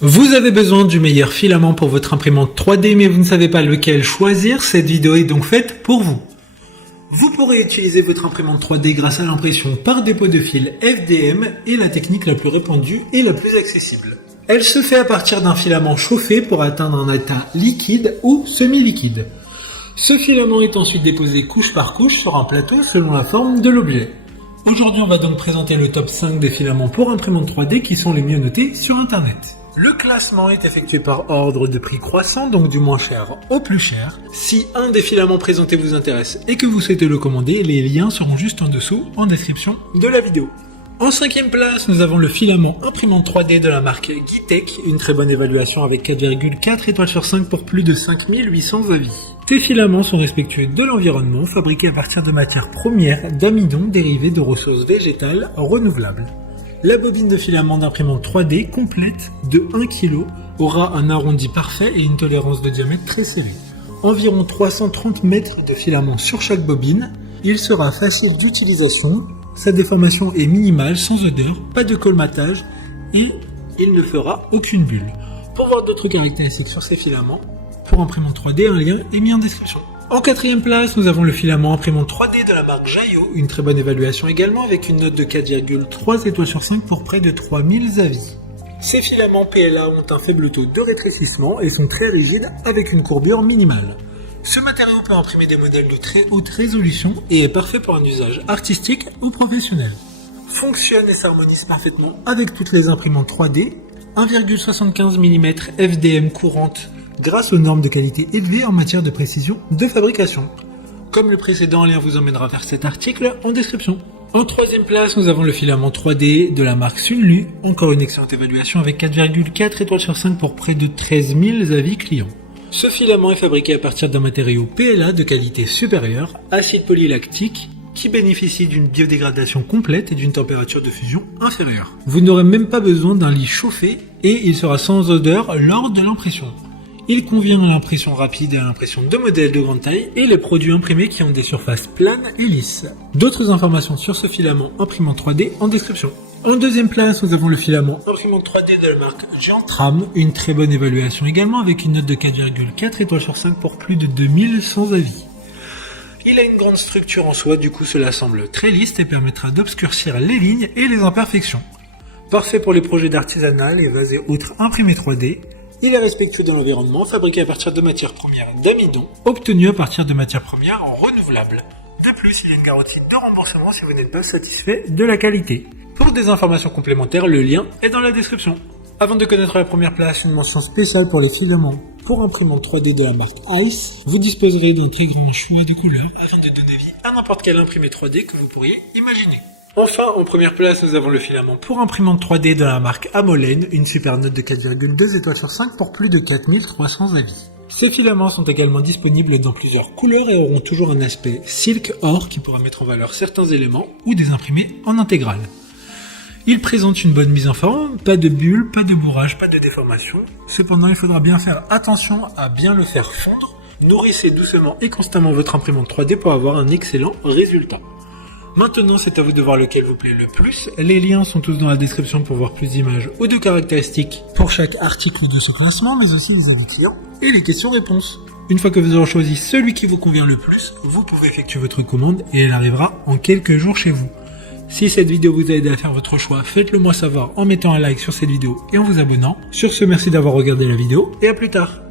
Vous avez besoin du meilleur filament pour votre imprimante 3D mais vous ne savez pas lequel choisir, cette vidéo est donc faite pour vous. Vous pourrez utiliser votre imprimante 3D grâce à l'impression par dépôt de fil FDM et la technique la plus répandue et la plus accessible. Elle se fait à partir d'un filament chauffé pour atteindre un état liquide ou semi-liquide. Ce filament est ensuite déposé couche par couche sur un plateau selon la forme de l'objet. Aujourd'hui, on va donc présenter le top 5 des filaments pour imprimante 3D qui sont les mieux notés sur Internet. Le classement est effectué par ordre de prix croissant, donc du moins cher au plus cher. Si un des filaments présentés vous intéresse et que vous souhaitez le commander, les liens seront juste en dessous en description de la vidéo. En 5e place, nous avons le filament imprimante 3D de la marque Gitech, une très bonne évaluation avec 4,4 étoiles sur 5 pour plus de 5800 avis. Ces filaments sont respectueux de l'environnement, fabriqués à partir de matières premières d'amidon dérivées de ressources végétales renouvelables. La bobine de filament d'imprimante 3D complète de 1 kg aura un arrondi parfait et une tolérance de diamètre très serrée. Environ 330 mètres de filament sur chaque bobine. Il sera facile d'utilisation, sa déformation est minimale, sans odeur, pas de colmatage et il ne fera aucune bulle. Pour voir d'autres caractéristiques sur ces filaments, pour imprimante 3D, un lien est mis en description. En 4e place, nous avons le filament imprimante 3D de la marque Jaillot, une très bonne évaluation également avec une note de 4,3 étoiles sur 5 pour près de 3000 avis. Ces filaments PLA ont un faible taux de rétrécissement et sont très rigides avec une courbure minimale. Ce matériau peut imprimer des modèles de très haute résolution et est parfait pour un usage artistique ou professionnel. Fonctionne et s'harmonise parfaitement avec toutes les imprimantes 3D, 1,75 mm FDM courante grâce aux normes de qualité élevées en matière de précision de fabrication. Comme le précédent, un lien vous emmènera vers cet article en description. En 3e place, nous avons le filament 3D de la marque Sunlu, encore une excellente évaluation avec 4,4 étoiles sur 5 pour près de 13 000 avis clients. Ce filament est fabriqué à partir d'un matériau PLA de qualité supérieure, acide polylactique, qui bénéficie d'une biodégradation complète et d'une température de fusion inférieure. Vous n'aurez même pas besoin d'un lit chauffé et il sera sans odeur lors de l'impression. Il convient à l'impression rapide et à l'impression de modèles de grande taille et les produits imprimés qui ont des surfaces planes et lisses. D'autres informations sur ce filament imprimante 3D en description. En 2e place, nous avons le filament imprimante 3D de la marque Giantram, une très bonne évaluation également avec une note de 4,4 étoiles sur 5 pour plus de 2100 avis. Il a une grande structure en soi, du coup cela semble très lisse et permettra d'obscurcir les lignes et les imperfections. Parfait pour les projets d'artisanat, les vases et autres imprimés 3D. Il est respectueux de l'environnement, fabriqué à partir de matières premières d'amidon, obtenu à partir de matières premières renouvelables. De plus, il y a une garantie de remboursement si vous n'êtes pas satisfait de la qualité. Pour des informations complémentaires, le lien est dans la description. Avant de connaître la première place, une mention spéciale pour les filaments pour imprimante 3D de la marque Ice. Vous disposerez d'un très grand choix de couleurs afin de donner vie à n'importe quel imprimé 3D que vous pourriez imaginer. Enfin, en première place, nous avons le filament pour imprimante 3D de la marque Amolen, une super note de 4,2 étoiles sur 5 pour plus de 4300 avis. Ces filaments sont également disponibles dans plusieurs couleurs et auront toujours un aspect silk or qui pourra mettre en valeur certains éléments ou des imprimés en intégrale. Ils présentent une bonne mise en forme, pas de bulles, pas de bourrage, pas de déformation. Cependant, il faudra bien faire attention à bien le faire fondre. Nourrissez doucement et constamment votre imprimante 3D pour avoir un excellent résultat. Maintenant, c'est à vous de voir lequel vous plaît le plus. Les liens sont tous dans la description pour voir plus d'images ou de caractéristiques pour chaque article de ce classement, mais aussi les avis clients et les questions-réponses. Une fois que vous aurez choisi celui qui vous convient le plus, vous pouvez effectuer votre commande et elle arrivera en quelques jours chez vous. Si cette vidéo vous a aidé à faire votre choix, faites-le moi savoir en mettant un like sur cette vidéo et en vous abonnant. Sur ce, merci d'avoir regardé la vidéo et à plus tard.